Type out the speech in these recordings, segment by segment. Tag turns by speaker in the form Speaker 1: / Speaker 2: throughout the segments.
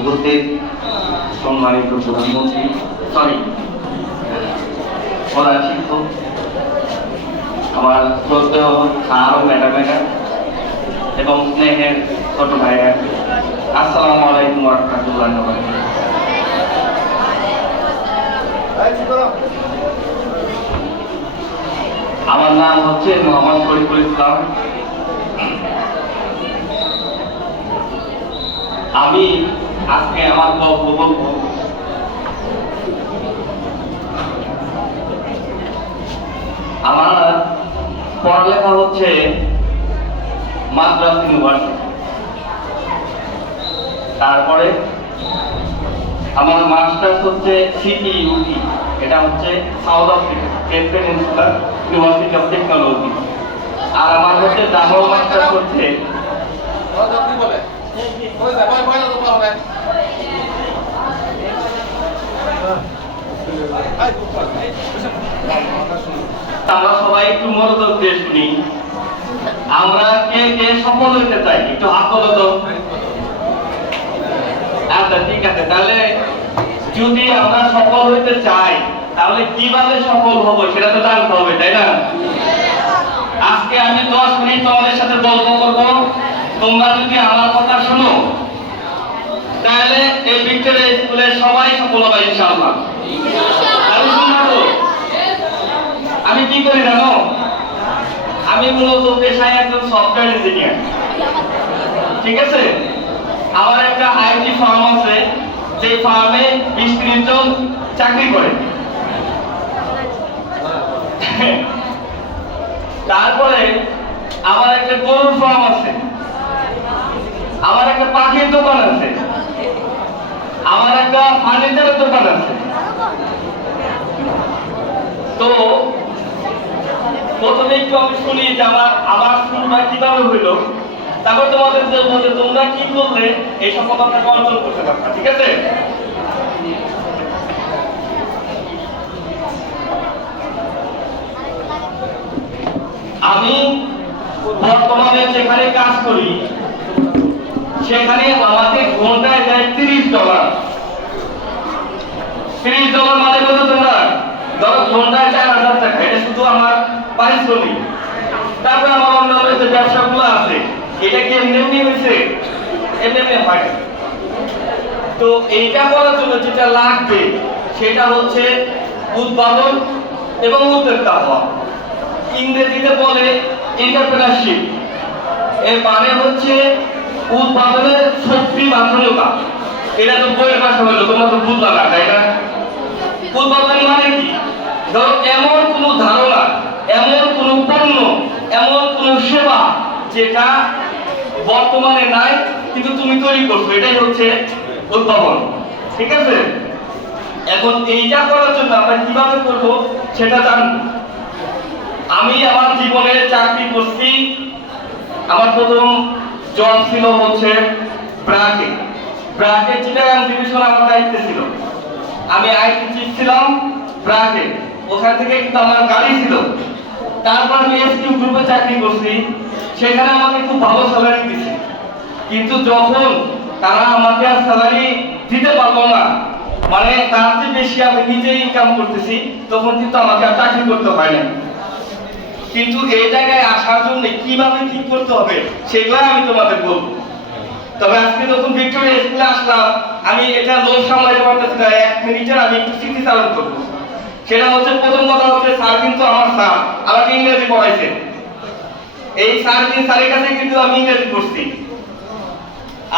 Speaker 1: উপস্থিত সম্মানিত প্রধানমন্ত্রী সরি প্রধান শিক্ষক, আমার শ্রদ্ধেয় স্যার ও ম্যাডামেরা এবং স্নেহের ছোট ভাইয়া আসসালামু আলাইকুম রহমতুল্লাহ আমার নাম হচ্ছে মোহাম্মদ শরীফুল ইসলাম। আমি আজকে আমার বলব আমার পড়ালেখা হচ্ছে মাদ্রাস ইউনিভার্সিটি। তারপরে আমার মাস্টার্স হচ্ছে সিটি ইউটি এটা হচ্ছে South Africa Cape Peninsula University of Technology. আর আমার হচ্ছে ডাবল মাস্টার্স হচ্ছে আমরা সবাই একটু মনোযোগ দিয়ে শুনি। আমরা কে কে সফল হতে চাই? একটু তোলো তো। আচ্ছা ঠিক আছে। তাহলে যদি আমরা সফল হতে চাই, তাহলে কীভাবে সফল হব সেটা তো জানতে হবে, তাই না? আজকে আমি দশ মিনিট তোমাদের সাথে গল্প করব। তোমরা যদি আমার কথা শোনো, তাহলে এই ভিক্টোরিয়া স্কুলে সবাই সফল হবে ইনশাআল্লাহ। আমি কি করি জানো? আমি মূলত পেশায় একজন সফটওয়্যার ইঞ্জিনিয়ার ঠিক আছে? আমার একটা আইটি ফার্ম আছে যে ফার্মে বিশ ত্রিশ জন চাকরি করে। তারপরে আমার একটা গরুর ফার্ম আছে। আমার একটা পাখির দোকান আছে। আমার একটা ফার্নিচারের দোকান আছে। তো, প্রথমে একটু আমি শুনি যে আমার আমার শুরুটা কীভাবে হইল? তারপর তোমাদের বলব যে তোমরা কি করলে এই সফলতাকে অর্জন করতে পারবে, ঠিক আছে? আমি বর্তমানে যেখানে কাজ করি সেখানে আমাদের ঘন্টায় দেয় তিরিশ ডলার। তিরিশ ডলার মানে কত তোমরা? ধরো ঘন্টায় চার হাজার টাকা, এটা শুধু আমার পারিশ্রমিক। তারপরে আমার অন্যান্য যে ব্যবসাগুলো আছে, এটা কি এমনি এমনি হয়েছে? এমনি এমনি হয়। তো এইটা করার জন্য যেটা লাগবে, সেটা হচ্ছে উৎপাদন এবং উদ্যোক্তা হওয়া। ইংরেজিতে বলে এন্টারপ্রেনারশিপ এর মানে হচ্ছে উদ্ভাবনের শক্তি বা এটা তো বইয়ের ভাষা হলো, তোমরা তো বুঝলা না তাই না? উদ্ভাবন মানে কি? ধরো, এমন কোন ধারণা, এমন কোন পণ্য, এমন কোন সেবা যেটা বর্তমানে নাই, কিন্তু তুমি তৈরি করছ, এটাই হচ্ছে উদ্ভাবন, ঠিক আছে? এখন এইটা করার জন্য আমরা কীভাবে করব সেটা জানব আমি আমার জীবনে চাকরি করছি, আমার প্রথম জব ছিল হচ্ছে ব্রাকে। ব্রাকে চিটাগাং ডিভিশন আমার দায়িত্বে ছিল। আমি আইটি চিফ ছিলাম ব্রাকে। ওখান থেকে কিন্তু আমার গাড়ি ছিল। তারপর আমি এসকিউ গ্রুপে চাকরি করছি। সেখানে আমাকে খুব ভালো স্যালারি দিছে। কিন্তু যখন তারা আমাকে আর স্যালারি দিতে পারল না মানে তার চেয়ে বেশি আমি নিজে ইনকাম করতেছি, তখন কিন্তু আমাকে আর চাকরি করতে হয় না কিন্তু এই জায়গায় আসার জন্য কীভাবে কি করতে হবে সেগুলো আমি তোমাদের বলব। তবে আজকে যখন ভিক্টোরিয়া স্কুলে আসলাম, আমি এটা লোক সামলাইতে পারতেছি না, এক মিনিটের আমি একটু স্মৃতি চালন করব। সেটা হচ্ছে প্রথম কথা হচ্ছে স্যার কিন্তু আমার স্যার, আমাকে ইংরেজি পড়াইছে। এই স্যার কিন্তু স্যারের কাছে কিন্তু আমি ইংরেজি পড়ছি।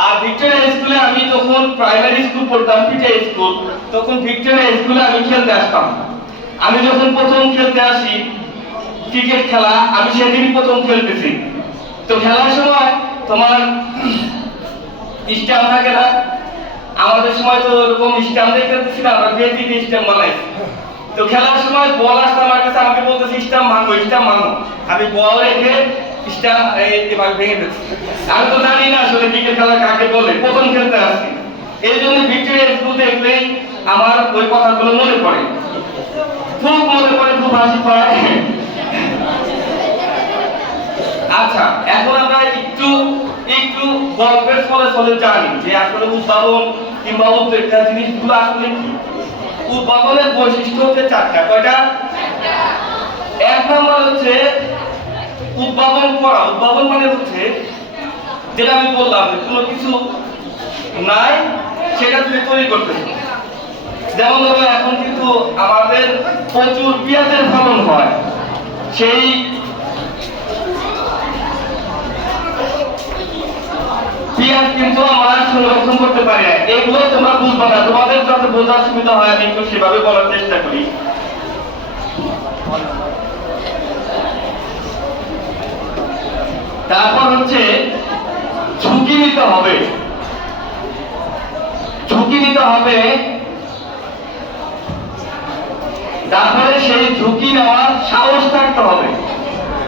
Speaker 1: আর ভিক্টোরিয়া স্কুলে আমি যখন প্রাইমারি স্কুল পড়তাম পিটে স্কুল, তখন ভিক্টোরিয়া স্কুলে আমি খেলতে আসতাম। আমি যখন প্রথম খেলতে আসি ক্রিকেট খেলা আমি সেদিনই প্রথম খেলতেছি। তো খেলার সময় তোমার স্ট্যাম্প থাকে না। আমাদের সময় তো ওরকম স্ট্যাম্প দিয়ে খেলতেছি না, আমরা বেশি স্ট্যাম্প বানাই। তো খেলার সময় বল আসতে আমার কাছে, আমাকে বলতেছে, স্ট্যাম্প ভাঙো স্ট্যাম্প ভাঙো। আমি বল রেখে স্ট্যাম্প ভেঙে দিচ্ছি আমি তো জানি না আসলে ক্রিকেট খেলা কাকে বলে, প্রথম খেলতে আসছি। এই জন্য ভিক্টোরিয়া স্কুল দেখলেই আমার ওই কথাগুলো মনে পড়ে। খুব মনে পড়ে, খুব হাসি পায়। আচ্ছা এখন আমরা একটু একটু গল্পের ফলে ফলে জানি যে আসলে উদ্ভাবন কিংবা উদ্বেগটা জিনিসগুলো আসলে কি। উদ্ভাবনের বৈশিষ্ট্য হচ্ছে চারটা। কয়টা? এক নম্বর হচ্ছে উদ্ভাবন করা। উদ্ভাবন মানে হচ্ছে, যেটা আমি বললাম যে কোনো কিছু নাই, সেটা তুমি তৈরি করতেছো যেমন ধরো, এখন কিন্তু আমাদের প্রচুর পেঁয়াজের ফলন হয়। সেই পেঁয়াজ কিন্তু আমরা সংরক্ষণ করতে পারি না। এগুলো তোমরা বুঝবে না। তোমাদের যাতে বোঝার সুবিধা হয়, আমি একটু সেভাবে বলার চেষ্টা করি। তারপর হচ্ছে, ঝুঁকি নিতে হবে। ঝুঁকি নিতে হবে। তারপরে সেই ঝুঁকি নেওয়ার সাহস থাকতে হবে।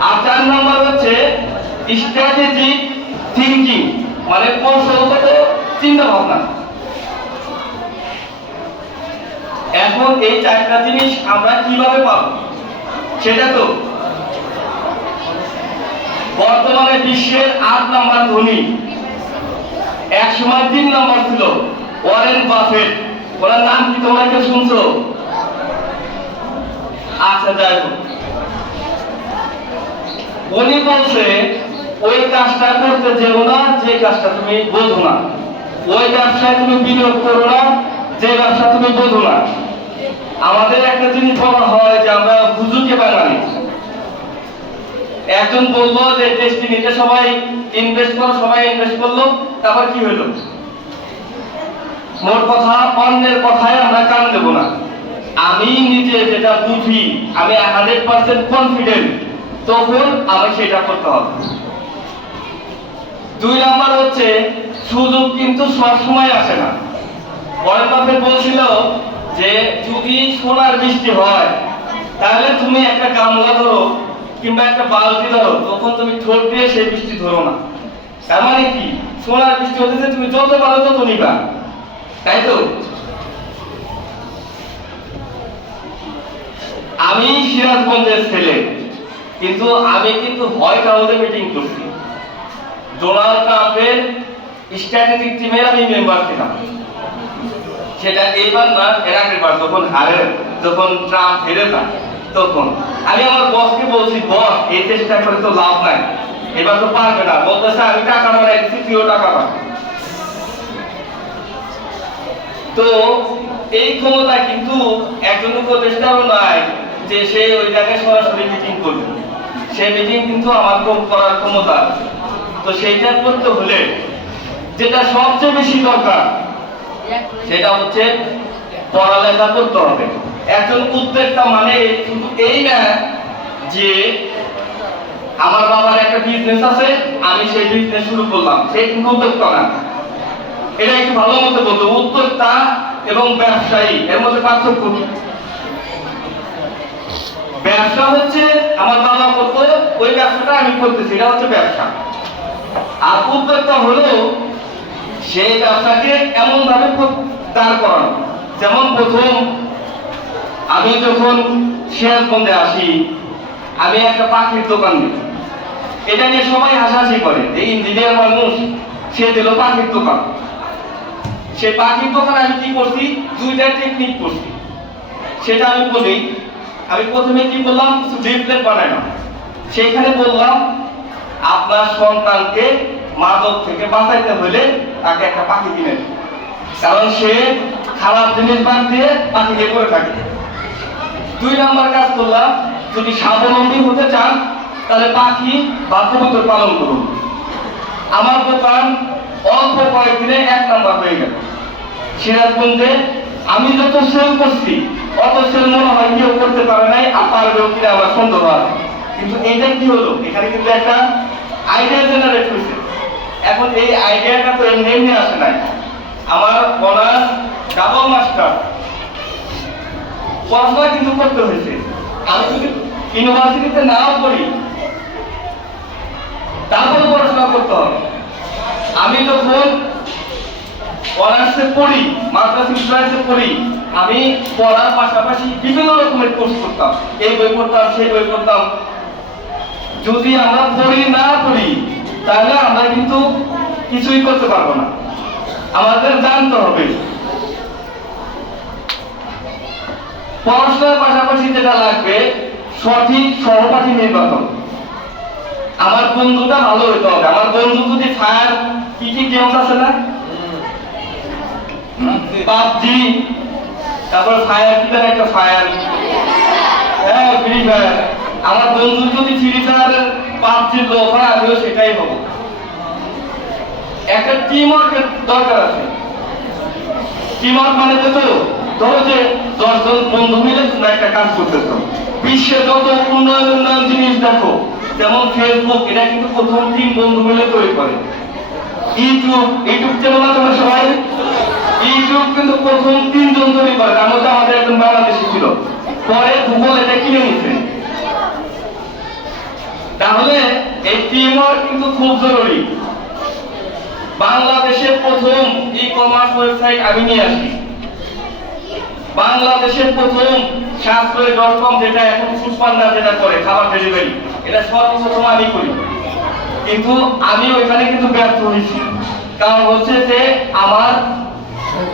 Speaker 1: আর চার নম্বর হচ্ছে স্ট্র্যাটেজিক থিঙ্কিং মানে কৌশলগত চিন্তা ভাবনা। এখন এই চারটা জিনিস আমরা কীভাবে পাবো? সেটা তো বর্তমানে বিশ্বের আট নাম্বার ধনী। এক সময় তিন নাম্বার ছিল ওয়ারেন বাফেট। ওনার নাম কি তোমরা কেউ শুনছো? আচ্ছা যাই হোক। উনি বলছে ওই কাজটা করতে যেও না, যে কাজটা তুমি বোঝো না। ওই ব্যবসায় তুমি বিনিয়োগ করো না, যে ব্যবসা তুমি বোঝো না। আমাদের একটা জিনিস বলা হয় যে আমরা হুজুকে বাঙালি একজন বলল যে ডেস্টিনিতে সবাই ইনভেস্ট করো, সবাই ইনভেস্ট করল, তারপর কি হলো? মোট কথা, অন্যের কথায় আমরা কান দেবো না। আমি নিজে যেটা বুঝি, আমি হান্ড্রেড পার্সেন্ট কনফিডেন্ট তখন আমি সেটা করতে হবে। দুই নাম্বার হচ্ছে, সুযোগ কিন্তু সবসময় আসে না। পরের বাফেট বলছিল যে, যদি সোনার বৃষ্টি হয়, তাহলে তুমি একটা গামলা ধরো কিংবা একটা বালতি ধরো, তখন তুমি ঠোঁট দিয়ে সেই বৃষ্টি ধরো না। তার মানে কি? সোনার বৃষ্টি হতেছে তুমি যত পারো তত নিবা। তাই তো? আমি সিরাজগঞ্জের ছেলে, কিন্তু আমি কিন্তু হোয়াইট হাউসে মিটিং করছি। ডোনাল্ড ট্রাম্পের স্ট্র্যাটেজিক টিমের আমি মেম্বার ছিলাম। সেটা এইবার না, এর আগের যখন হারে, যখন ট্রাম্প হেরে যায়, তখন। আমি আমার বসকে বলছি, বস, এই চেষ্টা করে তো লাভ নাই। এবার তো পারবে না। বলতেছে, আমি টাকা বানাইছি তুইও টাকা বানা তো এই ক্ষমতা কিন্তু একজন উপদেষ্টারও নাই যে সে ওই জায়গায় সরাসরি মিটিং করবে। সেই মিটিং কিন্তু আমার কম করার ক্ষমতা। তো সেইটা করতে হলে যেটা সবচেয়ে বেশি দরকার, সেটা হচ্ছে পড়ালেখা করতে হবে। একজন উদ্যোক্তা মানে শুধু এই না যে আমার বাবার একটা বিজনেস আছে, আমি সেই বিজনেস শুরু করলাম। সে কিন্তু উদ্যোক্তা না। এটা একটু ভালো মতো বলতো, উদ্যোক্তা এবং ব্যবসায়ী, এর মধ্যে পার্থক্য কি? ব্যবসা হচ্ছে আমার বাবা করতো ওই ব্যবসাটা আমি করতেছি, এটা হচ্ছে ব্যবসা। আর হলো সেই ব্যবসাকে এমন ভাবে দাঁড় করানো। যেমন প্রথম আমি যখন সিরাজগঞ্জে আসি, আমি একটা পাখির দোকান দিই। এটা নিয়ে সবাই হাসাহাসি করে এই ইঞ্জিনিয়ার মানুষ, সে দিল পাখির দোকান। সে পাখির দোকান আমি কি করছি? দুইটা টেকনিক করছি। সেটা আমি বলি, আমি প্রথমে কি বললাম? কিছু লিফলেট বানাইলাম। সেখানে বললাম আপনার সন্তানকে মাদক থেকে বাঁচাইতে হলে তাকে একটা পাখি কিনে কারণ সে খারাপ জিনিস বাদ দিয়ে পাখি দিয়ে করে থাকে। দুই নাম্বার কাজ করলাম, যদি স্বাবলম্বী হতে চান, তাহলে পাখি বা কবুতর পালন করুন। আমার দোকান অল্প কয়েকদিনে এক নাম্বার হয়ে গেল। সিরাজগঞ্জে আমি যত সেল করছি, অত সেল মনে হয় কেউ করতে পারে নাই আর পারবেও কিনা আমার সন্দেহ আছে। কিন্তু এইটা কি হলো? এখানে কিন্তু একটা আইডিয়া জেনারেট হয়েছে। এখন এই আইডিয়াটা তো এমনি এমনি আসে নাই। আমার অনার্স ডাবল মাস্টার পড়াশোনা কিন্তু করতে হয়েছে। আমি যদি ইউনিভার্সিটিতে নাও পড়ি, তারপরে পড়াশোনা করতে হবে। আমি যখন অনার্সে পড়ি মাদ্রাসা ইন্টারেস্টে পড়ি, আমি পড়ার পাশাপাশি বিভিন্ন রকমের কোর্স করতাম। এই বই পড়তাম, সেই বই পড়তাম। যদি আমরা পড়ি, না পড়ি, তাহলে আমরা কিন্তু কিছুই করতে পারব না। আমাদের জানতে হবে। পড়াশোনার পাশাপাশি যেটা লাগবে, সঠিক সহপাঠী নির্বাচন। আমার বন্ধুটা ভালো হইতে হবে। আমার বন্ধু যদি ফায়ার কি কি গেমস আছে না? পাবজি। তারপর ফায়ার, কি একটা ফায়ার। হ্যাঁ ফ্রি ফায়ার। আমার বন্ধু যদি ফায়ার পাবজির লোক হয়, আমিও সেটাই হব। একটা টিম ওয়ার্কের দরকার আছে। টিম ওয়ার্ক মানে তো ধরো যে দশজন বন্ধু মিলে তোমরা একটা কাজ করতেছ বিশ্বে যত উন্নয়ন উন্নয়ন জিনিস দেখো, যেমন ফেসবুক এটা কিন্তু প্রথম তিন বন্ধু মিলে তৈরি করে। ইউটিউব ইউটিউব চ্যানেল না সবাই? ইউটিউব কিন্তু প্রথম তিনজন তৈরি করে, তার মধ্যে আমাদের একজন বাংলাদেশি ছিল। পরে গুগল এটা কিনে নিচ্ছে তাহলে এই টিমওয়ার্ক কিন্তু খুব জরুরি। বাংলাদেশের প্রথম ই কমার্স ওয়েবসাইট আমি নিয়ে আসি। বাংলাদেশের প্রথম সাশ্রয় ডট কম যেটা এখন ফুডপান্ডা যেটা করে, খাবার ডেলিভারি এটা সর্বপ্রথম আমি করি। কিন্তু আমি ওইখানে কিন্তু ব্যর্থ হয়েছি। কারণ হচ্ছে যে আমার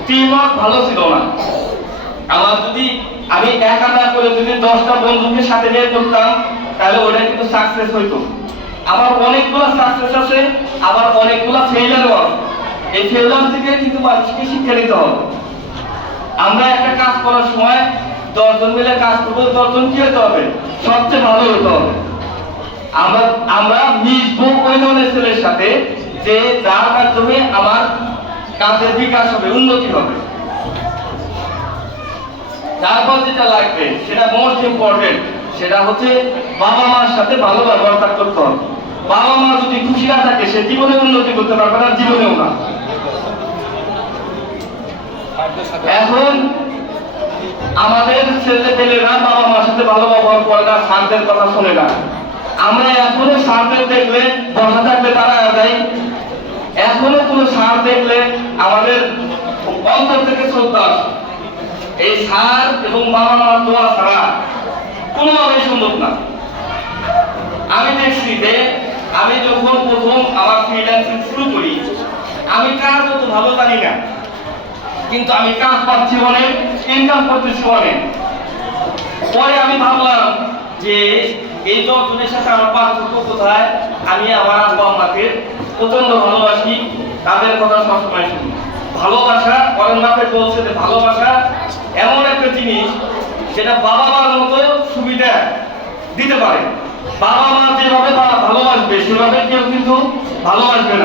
Speaker 1: টিমওয়ার্ক ভালো ছিল না। আমার যদি আমি একা না করে যদি দশটা বন্ধুকে সাথে নিয়ে করতাম, তাহলে ওটা কিন্তু সাকসেস হইতো। আমার অনেকগুলো সাকসেস আছে, আবার অনেকগুলো ফেইলারও আছে। এই ফেইলার থেকে কিন্তু মানুষকে শিক্ষা নিতে হবে। আমরা একটা কাজ করার সময় দশজন মিলে কাজ করব, দশজন কি হতে হবে? সবচেয়ে ভালো হতে হবে। আমরা আমরা মিশবো ওই ধরনের ছেলের সাথে যে যার মাধ্যমে আমার কাজের বিকাশ হবে, উন্নতি হবে। তারপর যেটা লাগবে, সেটা মোস্ট ইম্পর্টেন্ট সেটা হচ্ছে বাবা মার সাথে ভালো ব্যবহারটা করতে হবে। বাবা মা যদি খুশি না থাকে, সে জীবনে উন্নতি করতে পারবে না জীবনেও না। এখন আমাদের ছেলে পেলেরা বাবা মার সাথে ভালো ব্যবহার করে না, স্যারদের কথা শোনে না। আমরা এখনও স্যারদের দেখলে বসা থাকলে তারা যায় এখনও কোনো স্যার দেখলে আমাদের অন্তর থেকে শ্রদ্ধা আসে। এই সার এবং বাবা মার দোয়া ছাড়া কোনোভাবেই সম্ভব না। আমি দেখছি যে আমি যখন প্রথম আমার ফ্রিল্যান্সিং শুরু করি, আমি কাজ অত ভালো জানি না, কিন্তু আমি কাজ পাচ্ছি অনেক ইনকাম করতেছি অনেক। পরে আমি ভাবলাম যে এই দশজনের সাথে আমার পার্থক্য কোথায়? আমি আমার আব্বা আম্মাকে প্রচণ্ড ভালোবাসি, তাদের কথা সবসময় শুনি। ভালোবাসা বাপে বলছে যে ভালোবাসা এমন একটা জিনিস যেটা বাবা মার মতো সুবিধা দিতে পারে। বাবা মা যেভাবে বা- ভালোবাসবে, সেভাবে কেউ কিন্তু ভালোবাসবে না।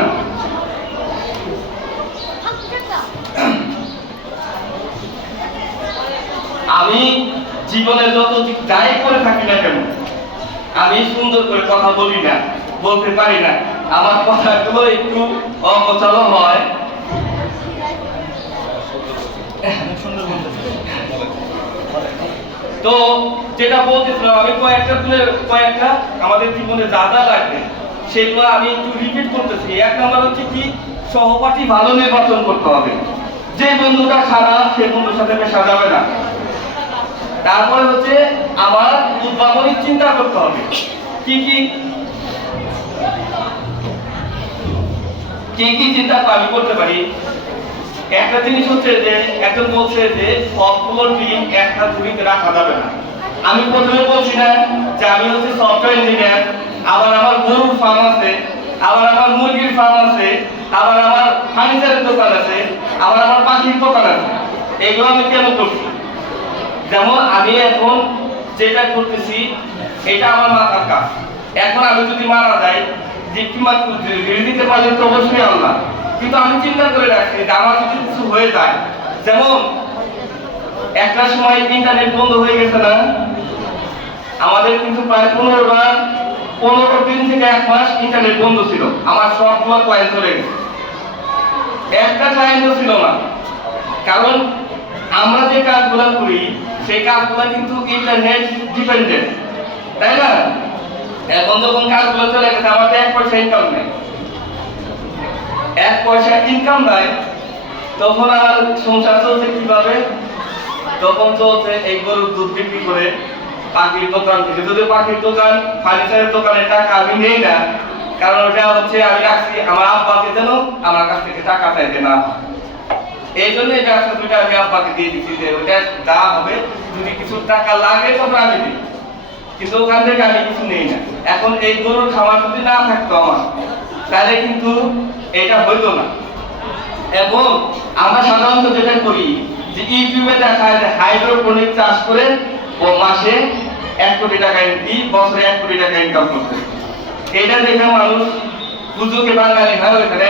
Speaker 1: আমি জীবনে যত যাই করে থাকি না কেন, আমি সুন্দর করে কথা বলি না, বলতে পারি না। আমার কথাগুলো একটু অপচল হয়। তো যেটা বলতেছিলাম আমি কয়েকটা তুলে, কয়েকটা আমাদের জীবনে যা যা লাগবে, সেগুলো আমি একটু রিপিট করতেছি। এক নম্বর হচ্ছে কি, সহপাঠী ভালো নির্বাচন করতে হবে। যে বন্ধুটা খারাপ সে বন্ধুর সাথে মেশা যাবে না। তারপরে হচ্ছে আমার উদ্ভাবনী চিন্তা করতে হবে। কি কি? কি কি চিন্তা আমি করতে পারি? একটা জিনিস হচ্ছে যে, একজন বলছে যে সবগুলো ডিম একটা ঝুড়িতে রাখা যাবে না? আমি প্রথমে বলছি না যে আমি হচ্ছে সফটওয়্যার ইঞ্জিনিয়ার আবার আমার গরুর ফার্ম আছে, আবার আমার মুরগির ফার্ম আছে, আবার আমার ফার্নিচারের দোকান আছে, আবার আমার পাখির দোকান আছে। এগুলো আমি কেন করছি? যেমন আমি এখন যেটা করতেছি, এটা আমার মাথার কাজ। এখন আমি যদি মারা যাই যে ঋণ দিতে পারলে তো অবশ্যই আল্লাহ। কিন্তু আমি চিন্তা করে রাখছি যে আমার যদি কিছু হয়ে যায়। যেমন, একটা সময় ইন্টারনেট বন্ধ হয়ে গেছে না? আমাদের কিন্তু প্রায় পনেরোটা, পনেরো দিন থেকে এক মাস ইন্টারনেট বন্ধ ছিল। আমার সবগুলো ক্লায়েন্ট চলে গেছে। একটা ক্লায়েন্টও ছিল না। কারণ আমরা যে কাজগুলো করি, সেই কাজগুলো কিন্তু ইন্টারনেট ডিপেন্ডেন্ট তাই না? এখন যখন কাজগুলো চলে গেছে, আমার তো এক পয়সা ইনকাম নেই। এক পয়সা ইনকাম নাই তখন আমার সংসার চলছে কীভাবে? তখন চলছে এই গরুর দুধ বিক্রি করে পাখির দোকান থেকে। যদি পাখির দোকান ফার্নিচারের দোকানের টাকা আমি নেই না, কারণ ওটা হচ্ছে আমি রাখছি, আমার আব্বাকে যেন আমার কাছ থেকে টাকা চাইতে না এই জন্য এই ব্যবসা দুটা আমি আব্বাকে দিয়ে দিচ্ছি যে ওটা যা হবে, যদি কিছু টাকা লাগে তখন আমি দিই। কিন্তু ওখান থেকে আমি কিছু নেই না। এখন এই গরুর খাবার যদি না থাকতো আমার, তাহলে কিন্তু এটা হইতো না। এবং আমরা সাধারণত যেটা করি, যে ইউটিউবে দেখায় যে হাইড্রোপনিক চাষ করে ও মাসে এক কোটি টাকা ইনকি বছরে এক কোটি টাকা ইনকাম করতে এটা দেখে মানুষ পুজোকে বাঙালি হয় ওইখানে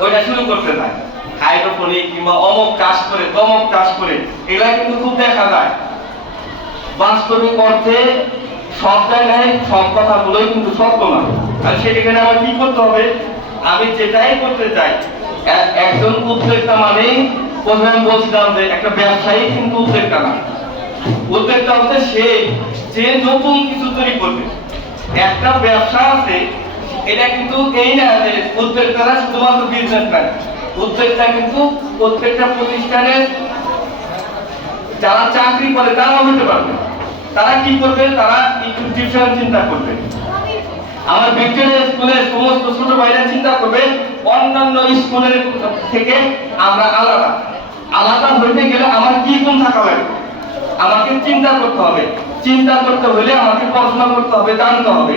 Speaker 1: ওইটা শুরু করতে চায়। হাইড্রোপনিক কিংবা অমক চাষ করে, তমক চাষ করে, এগুলা কিন্তু খুব দেখা যায়। বাস্তবিক অর্থে সব জায়গায় সব কথাগুলোই কিন্তু সত্য না। আর সেখানে আমার কি করতে হবে? আমি যেটাই করতে চাই একজন উদ্যোক্তা মানেই প্রথমে বলছিলাম যে একটা ব্যবসায়ী, কিন্তু উদ্যোক্তা না। উদ্যোক্তা হচ্ছে সে, যে নতুন কিছু তৈরি করবে। একটা ব্যবসা আছে, এটা কিন্তু এই না যে উদ্যোক্তারা শুধুমাত্র বিজনেসম্যান উদ্যোক্তা কিন্তু প্রত্যেকটা প্রতিষ্ঠানের যারা চাকরি করে, তারাও হতে পারবে। তারা কি করবে? তারা একটু ডিফারেন্ট চিন্তা করবে। আমার ভিক্টোরিয়া স্কুলের সমস্ত ছোট ভাইরা চিন্তা করবে, অন্যান্য স্কুলের থেকে আমরা আলাদা। আলাদা হইতে গেলে আমার কি গুণ থাকা লাগবে আমাকে চিন্তা করতে হবে। চিন্তা করতে হলে আমাকে পড়াশোনা করতে হবে, জানতে হবে।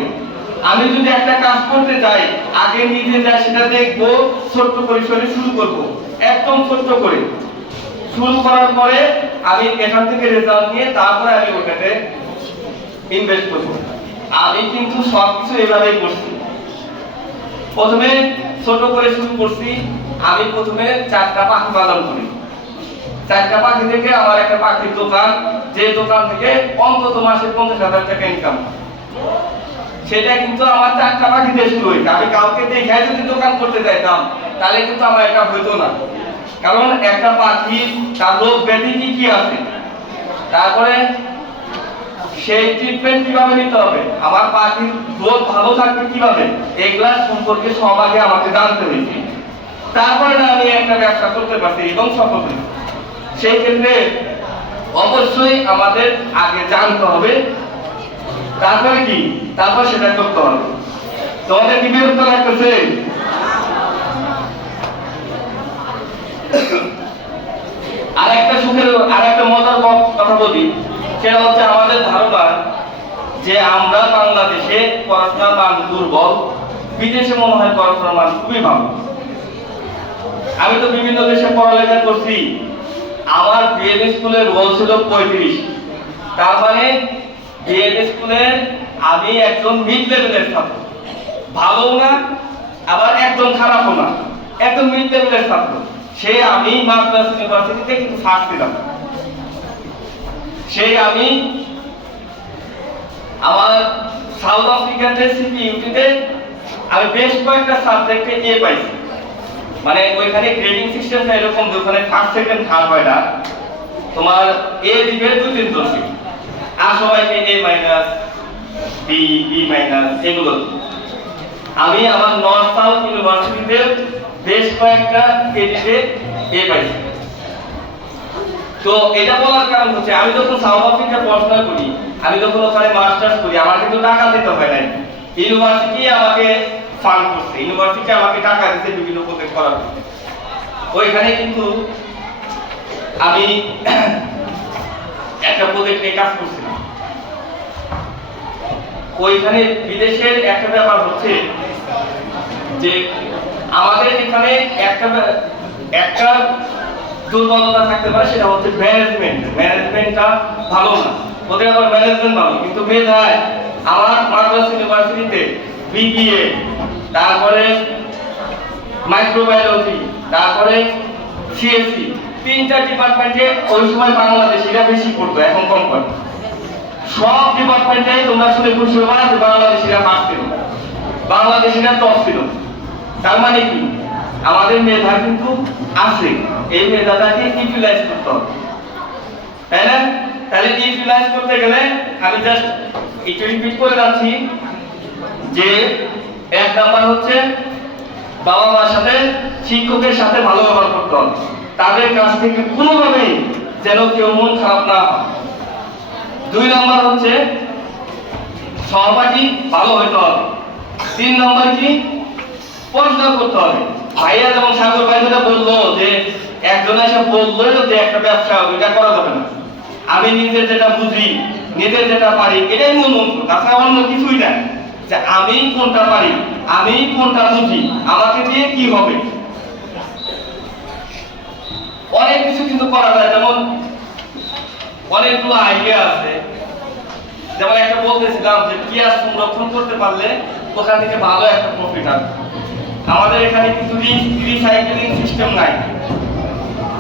Speaker 1: আমি যদি একটা কাজ করতে চাই, আগে নিজে যা সেটা দেখব, ছোট্ট পরিসরে শুরু করব। একদম ছোট্ট করে। শুরু করার পরে আমি এখান থেকে রেজাল্ট নিয়ে তারপরে আমি ওটাতে ইনভেস্ট করব। আমি কিন্তু সবকিছু এভাবেই করছি। প্রথমে ছোট করে শুরু করছি। আমি প্রথমে চারটা পাখি পালন করি। চারটা পাখি থেকে আমার একটা পাখির দোকান, যে দোকান থেকে অন্তত মাসে পঞ্চাশ হাজার টাকা ইনকাম সেটা কিন্তু আমার চারটা পাখি দিয়ে শুরু হয়েছে। আমি কাউকে দেখে যদি দোকান করতে চাইতাম তাহলে কিন্তু আমার এটা হইতো না। কারণ একটা পাখি, তার রোগ ব্যাধি কি কি আছে? তারপরে সেই ট্রিটমেন্ট কীভাবে নিতে হবে? আমার পাখির গ্রোথ ভালো থাকবে কীভাবে? এগুলা সম্পর্কে সব আগে আমাকে জানতে হয়েছে। তারপরে আমি একটা ব্যবসা করতে পারছি এবং সফল হয়েছি। সেই ক্ষেত্রে অবশ্যই আমাদের আগে জানতে হবে, তারপরে কি? তারপর সেটা করতে হবে। তোমাদের কি বিরক্ত লাগতেছে? আর একটা সুখের আর একটা মজার কথা বলি। সেটা হচ্ছে আমাদের ধারণা যে আমরা বাংলাদেশে পড়াশোনার মান দুর্বল, বিদেশে মনে হয় পড়াশোনার মান খুবই ভালো। আমি তো বিভিন্ন দেশে পড়ালেখা করছি, আমার বিএড স্কুলের রোল ছিল পঁয়ত্রিশ। তার মানে বিএড স্কুলের আমি একজন মিড লেভেলের ছাত্র। ভালো না, আবার একদম খারাপও না। একদম মিড লেভেলের ছাত্র। সে আমি মাদ্রাস ইউনিভার্সিটিতে কিন্তু ফার্স্ট ছিলাম। সেই আমি আমার সাউথ আফ্রিকাতে সিপিইউটিতে আমি বেশ কয়েকটা সাবজেক্টে এ পাইছি। মানে ওইখানে গ্রেডিং সিস্টেমটা এরকম ওখানে ফার্স্ট সেকেন্ড থার্ড হয় না। তোমার এ দিবে দুই তিন দশমিক আর সবাইকে A minus B B minus এগুলো। আমি আমার নর্থ সাউথ ইউনিভার্সিটিতে বেশ কয়েকটা ক্রেডিটে এ পাইছি। তো এটা বলার কারণ হচ্ছে, আমি যখন সাউথ আফ্রিকা পড়াশোনা করি, আমি যখন ওখানে মাস্টার্স করি, আমার কিন্তু টাকা দিতে হয় নাই ইউনিভার্সিটি আমাকে ফান্ড করছে ইউনিভার্সিটি আমাকে টাকা দিতে বিভিন্ন প্রজেক্ট করার। ওইখানে কিন্তু আমি একটা প্রজেক্ট নিয়ে কাজ করছিলাম ওইখানে বিদেশের একটা ব্যাপার হচ্ছে যে আমাদের এখানে একটা একটা দুর্বলতা থাকতে পারে, সেটা হচ্ছে ম্যানেজমেন্ট ম্যানেজমেন্টটা ভালো না। ওদের আবার ম্যানেজমেন্ট ভালো, কিন্তু মেধায় আমার মাদ্রাস ইউনিভার্সিটিতে বিবিএ তারপরে মাইক্রোবায়োলজি তারপরে সিএসসি তিনটা ডিপার্টমেন্টে ওই সময় বাংলাদেশিরা বেশি পড়তো, এখন কম পড়ে। সব ডিপার্টমেন্টে তোমরা শুনে খুশি হবা যে বাংলাদেশিরা ফার্স্ট ছিল বাংলাদেশিরা টপ ছিল তার মানে কি? আমাদের মেধা কিন্তু আছে। এই মেধাটাকে ইউটিলাইজ করতে হবে। তাই না? তাহলে ইউটিলাইজ করতে গেলে আমি জাস্ট একটু রিপিট করে যাচ্ছি যে এক নাম্বার হচ্ছে বাবা মার সাথে শিক্ষকের সাথে ভালো ব্যবহার করতে হবে। তাদের কাছ থেকে কোনোভাবেই যেন কেউ মন খারাপ না দুই নাম্বার হচ্ছে সহপাঠী ভালো হইতে হবে। তিন নম্বর কি? পড়াশোনা করতে হবে। ভাইয়া যেমন সাগর ভাই যেটা বলল যে, একজন এসে বলল যে একটা ব্যবসা হবে, এটা করা যাবে না। আমি নিজে যেটা বুঝি, নিজে যেটা পারি, এটাই মূল মন্ত্র। তাছাড়া অন্য কিছুই না। যে আমি কোনটা পারি, আমি কোনটা বুঝি, আমাকে দিয়ে কি হবে? অনেক কিছু কিন্তু করা যায়। যেমন অনেকগুলো আইডিয়া আছে। যেমন একটা বলতেছিলাম যে পেঁয়াজ সংরক্ষণ করতে পারলে ওখান থেকে ভালো একটা প্রফিট আসবে। আমাদের এখানে কিন্তু রিসাইকেলিং সিস্টেম নাই।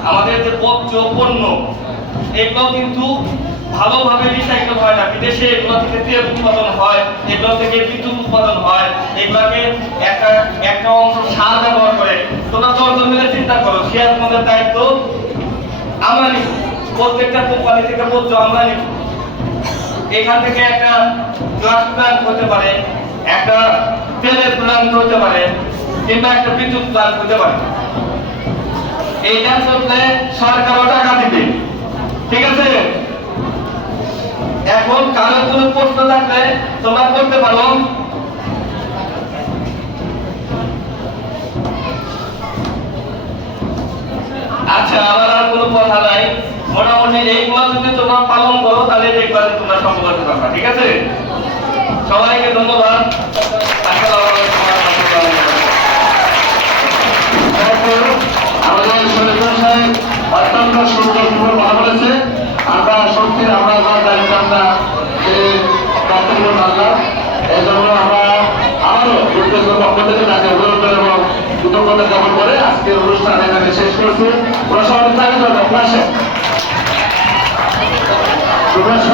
Speaker 1: আমাদের যে বর্জ্য, পণ্য, এগুলো কিন্তু ভালোভাবে রিসাইকেল হয় না। বিদেশে এগুলো থেকে তেল উৎপাদন হয়, এগুলো থেকে বিদ্যুৎ উৎপাদন হয়, এগুলোকে একটা একটা অংশ সার ব্যবহার করে। তোমরা দশজন মিলে চিন্তা করো শেয়ার তোমাদের দায়িত্ব আমরা নিব প্রত্যেকটা কোম্পানি থেকে বর্জ্য আমরা নিব এখান থেকে একটা গ্লাস প্ল্যান্ট হতে পারে, একটা তেলের প্ল্যান্ট হতে পারে। কিংবা একটা বিদ্যুৎ প্ল্যান্ট হতে পারে। এইটা চললে সরকারও টাকা দিবে ঠিক আছে? এখন কারও কোনো প্রশ্ন থাকলে তোমরা করতে পারো। আচ্ছা আমার আর কোনো কথা নাই। মোটামুটি এইগুলো যদি তোমরা পালন করো, তাহলে দেখবা যে তোমরা সফল হতে ঠিক আছে? সবাইকে ধন্যবাদ আসসালামু আলাইকুম ওয়া রাহমাতুল্লাহি ওয়া বারাকাতুহু।
Speaker 2: আমাদের সৈয়দ সাহেব অত্যন্ত সুন্দর সুন্দর কথা বলেছে আমরা সত্যি আমরা যা জানতাম না যে বক্তব্য জানলাম এই জন্য আমরা আবারও উদ্দেশ্য পক্ষ থেকে তাকে অভিনন্দন এবং কৃতজ্ঞতা জ্ঞাপন করে আজকের অনুষ্ঠান এখানে শেষ করছি। প্রশাসন